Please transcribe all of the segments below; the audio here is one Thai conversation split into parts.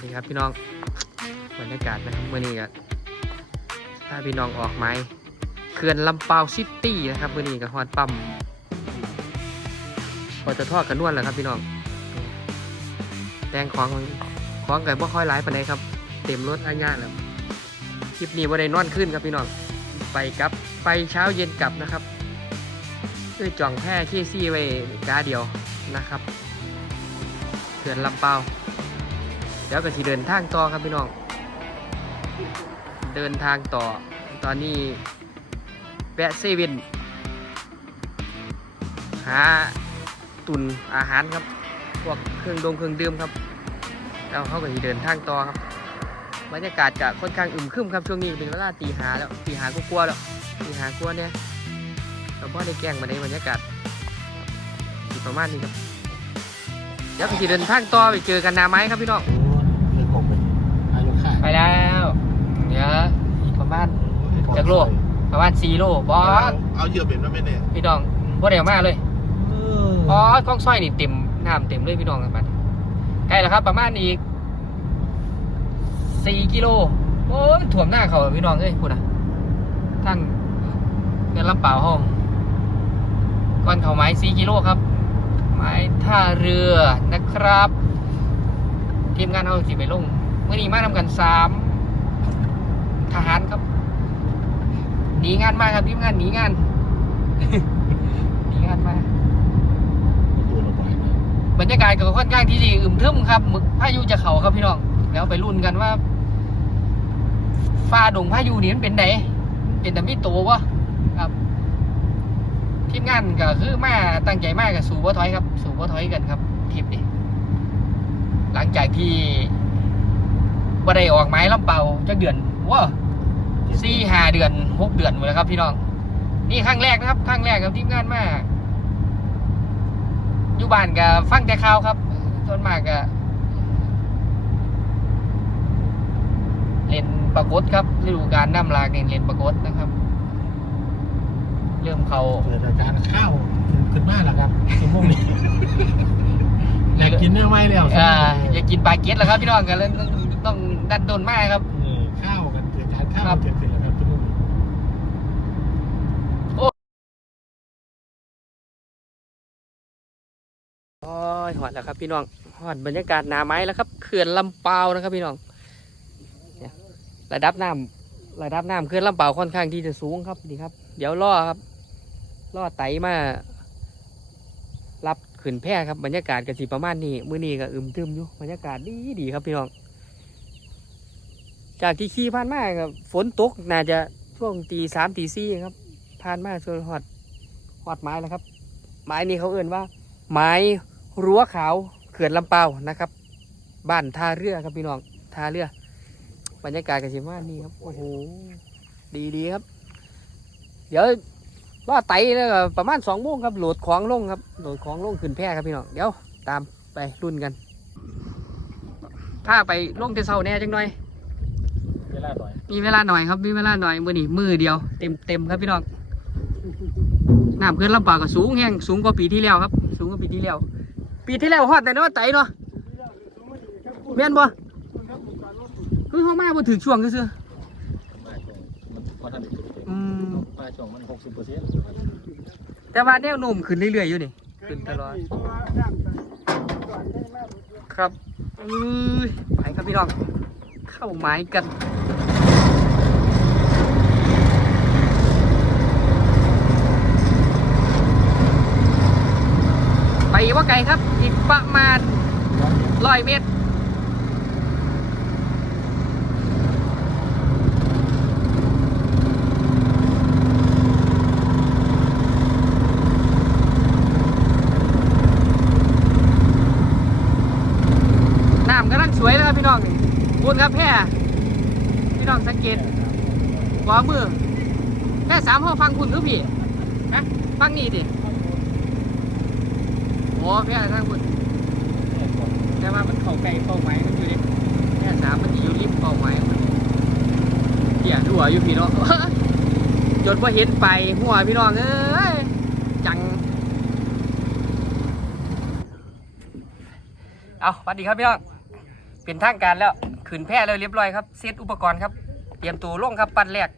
วัสดีครับพี่น้องบรรยากาศนะครับเมื่อนี้ก็ถ้าพี่น้องออกไม้เขื่อนลำเปาวซิตี้นะครับเมื่อนี้ก็ฮอดปั๊มพอจะทอดกันนวลแล้วครับพี่น้องแตงของของไก่บ่ค่อยหลายปานใดครับ เต็มรถอาญาแล้วคลิปนี้บ่ได้นอนขึ้นครับพี่น้องไปกลับไปเช้าเย็นกลับนะครับด้วยจ่องแพร่ขี้ซี่ไว้กาเดียวนะครับเขื่อนลำเปาว เดี๋ยวก็สิเดินทางต่อครับพี่น้อง เดินทางต่อ ตอนนี้แวะเซเว่นหาตุนอาหารครับ พวกเครื่องดงเครื่องดื่มครับแล้วเขาก็สิเดินทางต่อครับบรรยากาศก็ค่อนข้างอึมครึมครับช่วงนี้เป็นเวลาตีหาแล้วตีหาก็กลัวแล้วตีหากลัวเนี่ยเราพ่ได้แกล้งมาในบรรยากาศประมาณนี้ครับเดี๋ยวก็สิเดินทางต่อไปเจอกันนาไม้ครับพี่น้อง เลยคงเป็นอายุค่า ไปแล้วเดี๋ยวอีกประมาณ จากโลก ประมาณ4โลบอสเอาเหยื่อเบ็ดมาไม่เนี่ยพี่น้องบ่ได้เอามาเลยบอสกล้องสร้อยนี่เต็มน้ำเต็มเลยพี่น้องครับบัดใกล้แล้วครับ ประมาณอีก4กิโลโอ้ยถ่วมหน้าเขาอะพี่น้องเอ้ยพูดนะทั้งเงินลำเปล่าห้องก้อนเขาไม้4กิโลครับ ไม้ท่าเรือนะครับ ทีมงานเขาสิไปลงเมื่อนี้มาทำกันสามทหารครับหนีงานมากครับทีมงานหนีงานหนีงานมาดูระบายเนี่ยบรรยากาศก็ค่อนข้างที่ดีอึมทึมครับมึกพายุจะเข่าครับพี่น้องแล้วไปรุ่นกันว่าฟ้าดงพายุนี่มันเป็นไหนเป็นแต่มีตัววะครับทีมงานก็คือมาตั้งใจมากกับสู่บ่ถอยครับ สู่บ่ถอยกันครับทริปนี้หลังจากที่ บ่ได้ออกไม้ลำเปาจักเดือนว้าสี่ห้าเดือนหกเดือนหมดแล้วครับ พี่น้อง นี่ครั้งแรกนะครับครั้งแรกครับทีมงานมาอยู่บ้านก็ฟังแต่ข่าวครับส่วนมากก็เล่นปรากฏครับฤดูกาลน้ำหลากนี่เล่นปรากฏนะครับ เริ่มเขาเกิดอาการข้าวขึ้นมากแล้วครับชั่วโมงนี้อยากกินเนื้อไม้แล้วอ่าอยากกินปลาเก็ตแล้วครับพี่น้องกันเลยต้อง ดันโดนมากครับ เออข้าวกันเกิดการข้าวครับเกิดขึ้นแล้วครับชั่วโมงนี้โอ้ยหอดแล้วครับพี่น้องหอดบรรยากาศหนาไม้แล้วครับเขื่อนลำเปาวนะครับพี่น้องเนี่ยระดับน้ำระดับน้ำเขื่อนลำเปาวค่อนข้างที่จะสูงครับนี่ครับ เดี๋ยวล่อครับล่อไตมารับขึ้นแพร่ครับบรรยากาศกสิประมาณนี้มื้อนี้ก็อึมตึมอยู่บรรยากาศดีดีครับพี่น้อง จากที่ขี่ผ่านมาครับ ฝนตกน่าจะช่วงตีสามตีสี่ครับ ผ่านมาจนหอดหอดไม้แล้วครับ ไม้นี้เขาเอื่นว่า ไม้รั้วขาวเขื่อนลำเปานะครับ บ้านท่าเรือครับพี่น้องท่าเรือ บรรยากาศกันสิมานี่ครับโอ้โหดีดีครับ เดี๋ยวรอไตแล้วก็ประมาณสองโมงครับโหลดของลงครับโหลดของลงขึ้นแพร่ครับพี่น้องเดี๋ยวตามไปรุ่นกันถ้าไปลงเทเซาแน่จังหน่อย เวลาหน่อยมีเวลาหน่อยครับมีเวลาหน่อยมือนี่มือเดียวเต็มเต็มครับพี่น้องน้ำเพื่อนลำปางก็สูงแห้งสูงกว่าปีที่แล้วครับ สูงกว่าปีที่แล้ว ปีที่แล้วฮอดแต่เนาะไตเนาะแม่นบ่เฮ้ยห้องมาบ่ถึงช่วงซื่อมันพอทันได้ๆอืมปลาช่วงมันหกสิบเปอร์เซ็นต์แต่ว่าแนวโน้มขึ้นเรื่อยๆอยู่นี่ขึ้นตลอดครับเอ้ยไปครับพี่น้อง เข้าไม้กันไปว่าไกลครับ อีกประมาณร้อยเมตร น้ำกำลังสวยนะครับพี่น้องนี่บุญ ครับแพร่พี่น้องสังเกตขวามือแค่สามห้อฟังคุณคือพี่นะฟังนี่ดิโอ้แพร่ทางคุณแต่ว่ามันเข้าใกล้เป้าหมายมันอยู่ดิแค่สามมันจะอยู่ริมเป้าหมายมันเกี่ยหัวอยู่พี่น้องจนว่าเห็นไปหัวพี่น้องเอ้ยจังเอาสวัสดีครับพี่น้องเป็นทางการแล้ว ขึ้นแพร่แล้วเรียบร้อยครับเซตอุปกรณ์ครับ เตรียมตัวลงครับปั้นแรก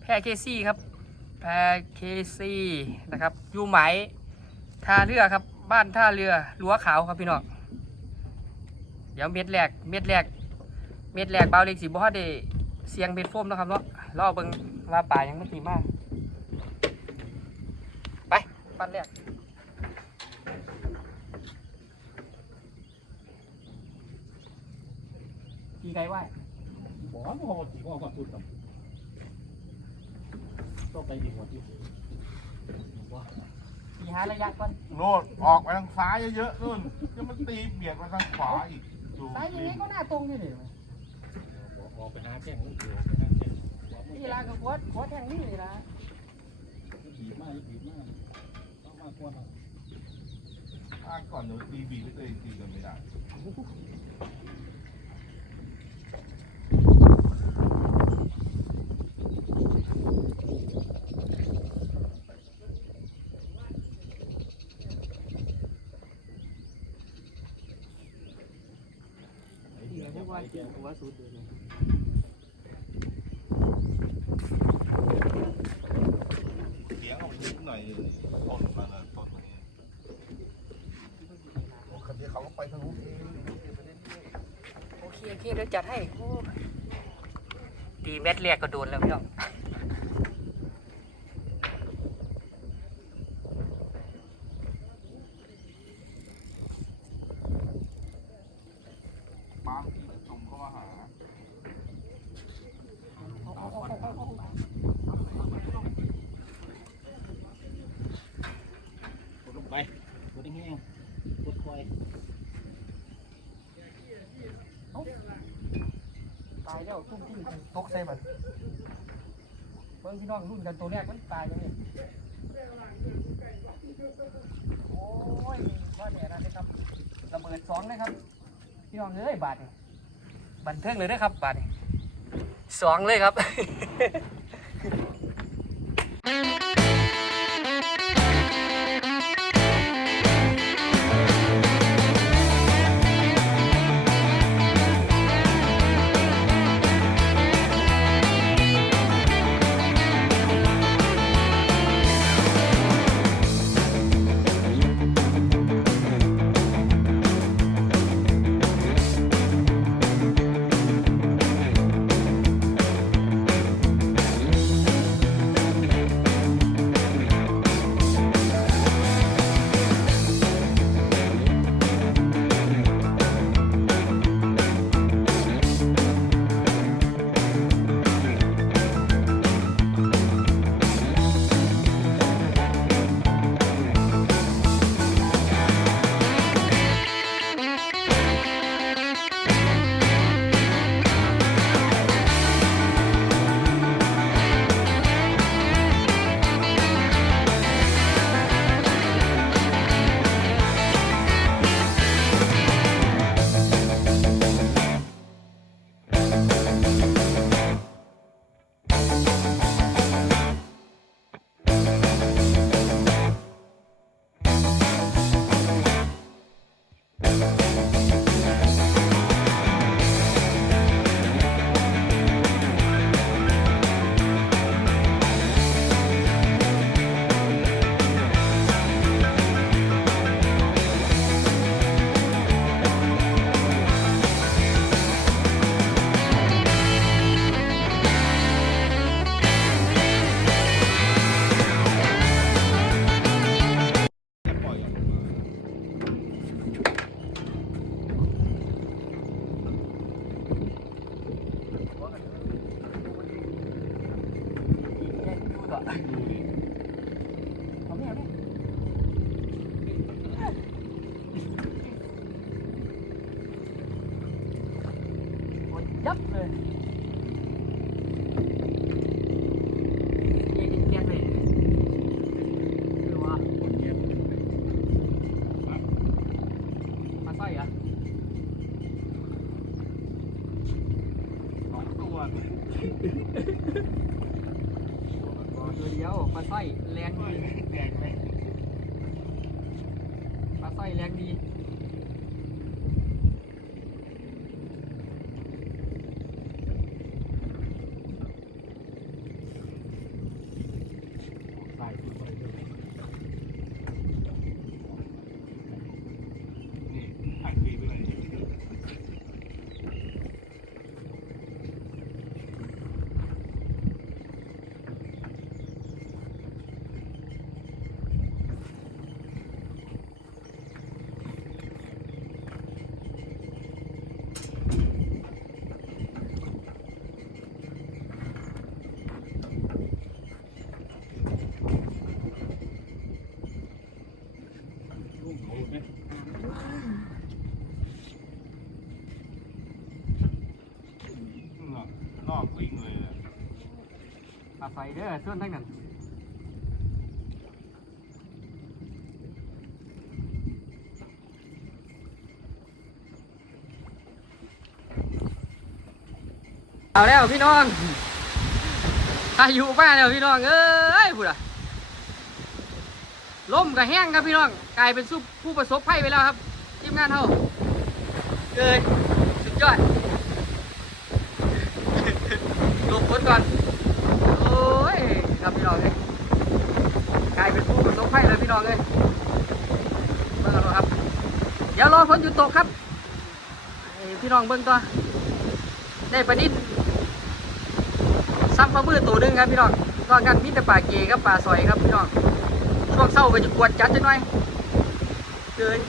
แพร่เคซี่ครับ แพร่เคซี่นะครับยูไหมท่าเรือครับ บ้านท่าเรือรั้วขาวครับพี่น้องเดี๋ยวเม็ดแรกเม็ดแรกเม็ดแรกเบาเล็กสีบ่ฮอดได้เสียงเม็ดโฟมแล้วครับเนาะรอเบิ่งว่าป่ายังไม่ตีมาก ไปปั้นแรก ตีไกลไหวบอกว่าพอจีก็ก็สุดกับต้องไปอีกกว่าที่ตีหาระยะก่อนโน่นออกไปทางซ้ายเยอะๆนู่นจะมันตีเบียดมาทางขวาอีกดูซ้ายอย่างนี้ก็หน้าตรงนี่เลยออกไปหาแก้งออกไปหาแก้งนี่ละกับหัวหัวแทงนี่นี่ละบีบมากบีบมากต้องมากกว่าอ้างก่อนเดี๋ยวตีบีบไปเลยตีกันไม่ได้ ตีหัวหัวสุด เขียงออกนิดหน่อยเลยต้นมาเลยต้นตรงนี้โอ้คันนี้เขาก็ไปทางนู้นเองโอเคโอเคเดี๋ยวจัดให้โอ้ตีเม็ดแรกก็โดนแล้วพี่น้องๆบางทีจะ มเข้ามาหากดลงไปกดแห้งกดคอยตายแล้วตุ้มทิ้งตกใส่มันเบิ่งพี่น้องรุ่นกันตัวแรกมันตายยังไงโอ้ยว่าเนี่ยนะนะครับระเบิดสองเลยครับ พี่น้องเอ้ยบาทนี่ บันเทิงเลยนะครับบาดนี่สองเลยครับ Thank you. ตัวเดียวมาสร้อยแรงดีแดงไหมมาสร้อยแรงดี อกวิ่งเลยอะ ปลา ไฟเด้อส่วนทั้งนั้นเอาแล้วพี่น้องอายุมาแล้วพี่น้องเอ้ยพูดอะลมกับแห้งครับพี่น้องกลายเป็นผู้ประสบภัยไปแล้วครับทีมงานเฮาเกินสุดยอดลบฝนก่อน ครับพี่น้องเอ้ยกลายเป็นผู้ประสบภัยเลยพี่น้องเอ้ยเบิ่งเอาครับ เดี๋ยวรอฝนหยุดตกครับพี่น้องเบิ่งตัวได้ประดิษฐ์ซ้ำปลามือตัวหนึงครับพี่น้องตอนกันมีแต่ปลาเกกับปลาสอยครับพี่น้องช่วงเศร้าก็จะกวดจัดจังหน่อยเกิน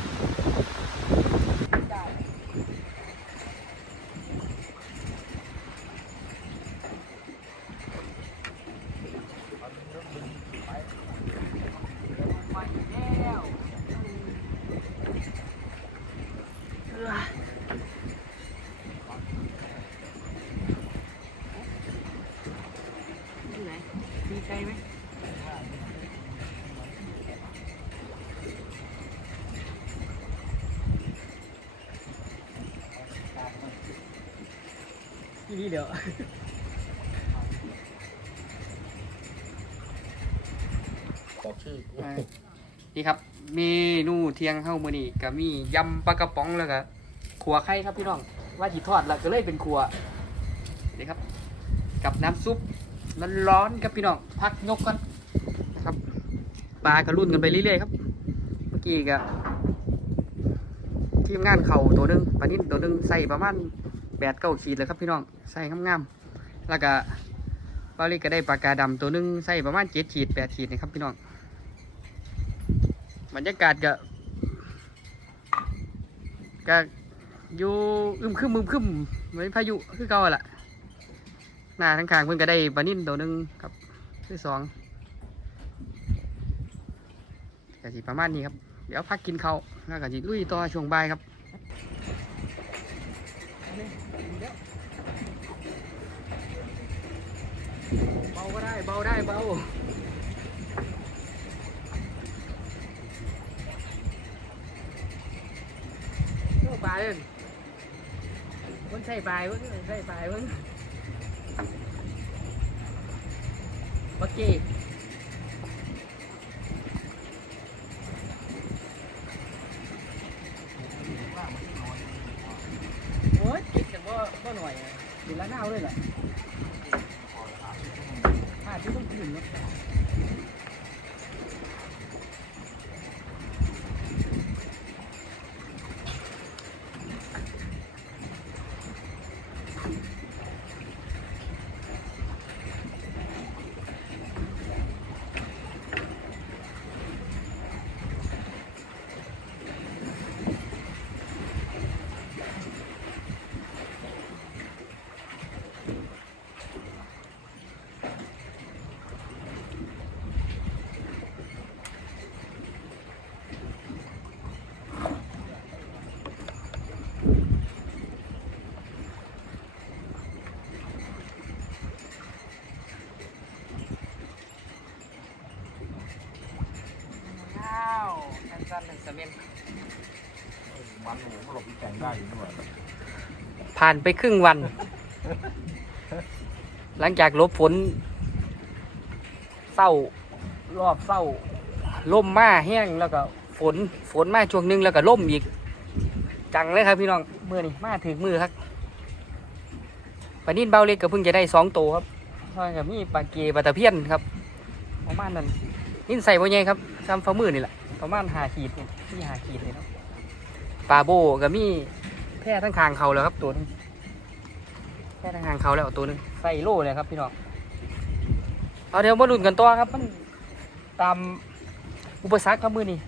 ดีใจไหมที่นี่ เดี๋ยวบอกชื่อนี่ครับ เมนูเที่ยงเข้ามือนี่ก็มียำปลากระป๋องแล้วก็ขัวไข่ครับพี่น้อง ว่าจีทอดแล้วก็เลยเป็นขัวนี่ครับ กับน้ำซุปร้อนๆครับพี่น้อง พักยกกันครับปลากระรุ่นกันไปเรื่อยๆครับ เมื่อกี้ก็ทีมงานเข่าตัวหนึงปลานิ่นตัวหนึงใส่ประมาณ แปดเก้าขีดเลยครับพี่น้องใส่งามๆแล้วก็บาลิกก็ได้ปากกาดำตัวหนึงใส่ประมาณเจ็ดขีดแปดขีดนะครับพี่น้องบรรยากาศก็ก็อยู่อึมครึมอึมครึมเหมือนพายุคือเก่าแหละหน้าทั้งคางเพิ่นก็ได้ปลานิ่นตัวหนึงครับที่สองก็สิประมาณนี้ครับ เดี๋ยวพักกินข้าวแล้วก็สิลุยต่อช่วงบ่ายครับ เบาได้เบาได้เบาโอ้ปลาเลยมันใส่ปลายมันใส่ปลายมันบักกี้โอ้ยกินกันว่าก็หน่อยอะกินแล้วหน้าเลยแหละอาที่ต้องกินเนาะ ว้าวสั้นๆหนึ่งสเมน มันหมูหลบอีแตง ได้อยู่ด้วยผ่านไปครึ่งวัน หลังจากลบฝนเศร้ารอบเศร้าล่มมาแห้งแล้วก็ฝนฝนมาช่วงหนึงแล้วก็ล่มอีก จังเลยครับพี่น้องมือนี่มาถึงมือครับปลานิ่นเบาเล็กก็เพิ่งจะได้สองตัวครับกับมีปลาเกปลาตะเพียนครับประมาณนั้นนิ่นใส่บ่ใหญ่ครับซ้ำฝ่ามือนี่แหละประมาณหาขีดนี่ที่หาขีดเลยเนาะ ปลาโบก็มีแพร่ทั้งคางเขาแล้วครับตัวหนึงแพร่ทั้งคางเขาแล้วตัวหนึงใส่โล่เลยครับพี่น้องเอาเดี๋ยวมาลุ้นกันต่อครับมันตามอุปสรรคครับมือนี้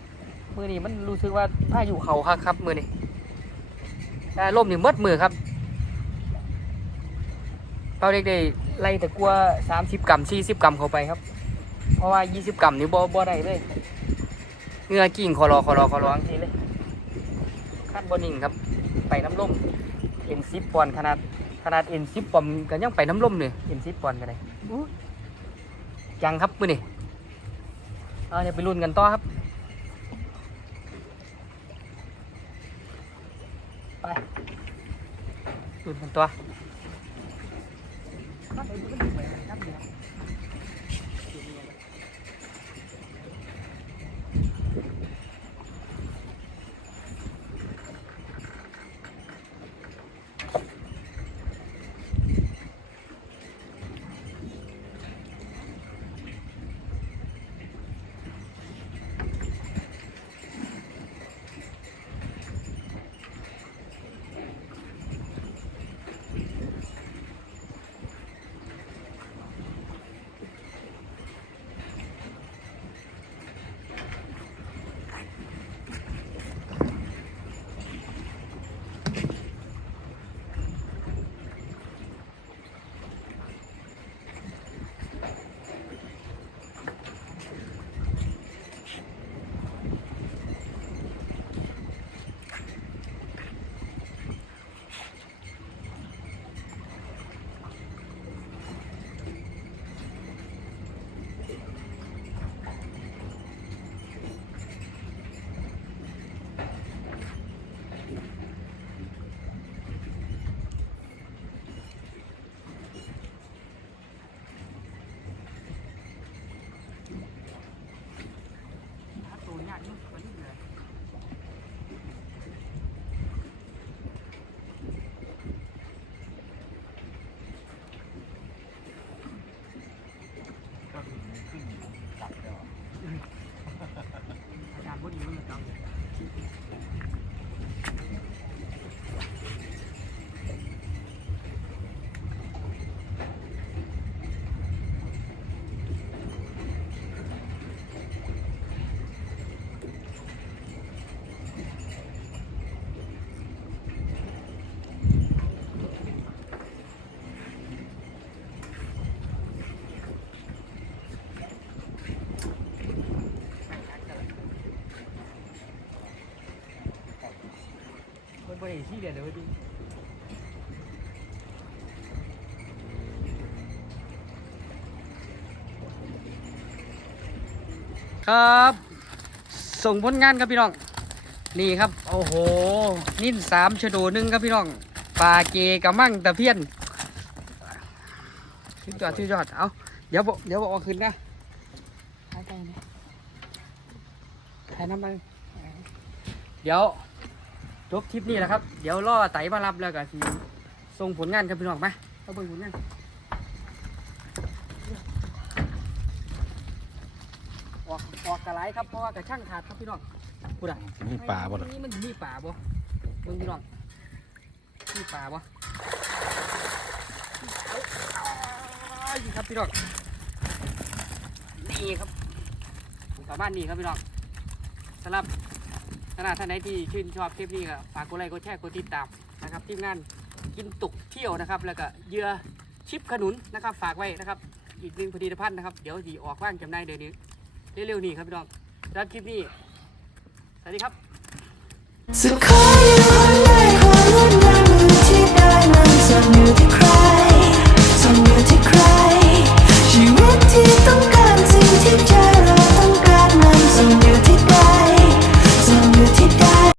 มือนี้มันรู้สึกว่าพาอยุเขาครับครับมือนี้แต่ลมนี่หมดมือครับเป้าเด็กได้ไล่แต่กลัวสามสิบกรัมสี่สิบกรัมเข้าไปครับ เพราะว่ายี่สิบกรัมนี่บ่บ่ได้เลยเหงื่อกิ่งคอรอคอรอคอรอทีเลย ขั้นบนิ่งครับ ไปน้ำลมเอ็นซิปปอนขนาดขนาดเอ็นซิปปอมกันยังไปน้ำล่มเลยเอ็นซิปปอนกันเลยยังครับมือนี่เอาเนี่ยไปรุ่นกันต่อครับ ไปรุ่นกันต่อ มันบริที่เดียวเลยดิครับ ส่งผลงานครับพี่น้อง นี่ครับ โอ้โห นิ่นสามชะโดหนึ่งครับพี่น้องปลาเกกระมั่งตะเพียนชื่อยอดชื่อยอด เอาเดี๋ยวบอกเดี๋ยวบอกเอาคืนนะหายใจนะถ่ายน้ำมันเดี๋ยว จบคลิปนี้แหละครับ เดี๋ยวล่อไต่มารับแล้วก็สิส่งผลงานครับพี่น้องมาเอาเบิ่งผลงานออกออกกระไรครับเพราะว่ากระช่างขาดครับพี่น้องพูดอะมีปลาบ่ล่ะ นี่มันมีป่าบ่เบิ่งพี่น้องมีป่าบ่อ้ายครับพี่น้องนี่ครับประมาณนี้ครับพี่น้องสำหรับ ขณะท่านไหนที่ชื่นชอบคลิปนี้ก็ฝากกดไลค์กดแชร์กดติดตามนะครับทีมงานกินตุกเที่ยวนะครับ แล้วก็เยื่อชิปขนุนนะครับ ฝากไว้นะครับ อีกหนึ่งผลิตภัณฑ์นะครับ เดี๋ยวดีออกว่างจำได้เดี๋ยวนี้เร็วๆนี้ครับพี่น้องสำหรับคลิปนี้ สวัสดีครับ สุดขออยู่คนใดคนหนึ่งในมือที่ได้มันสั่นอยู่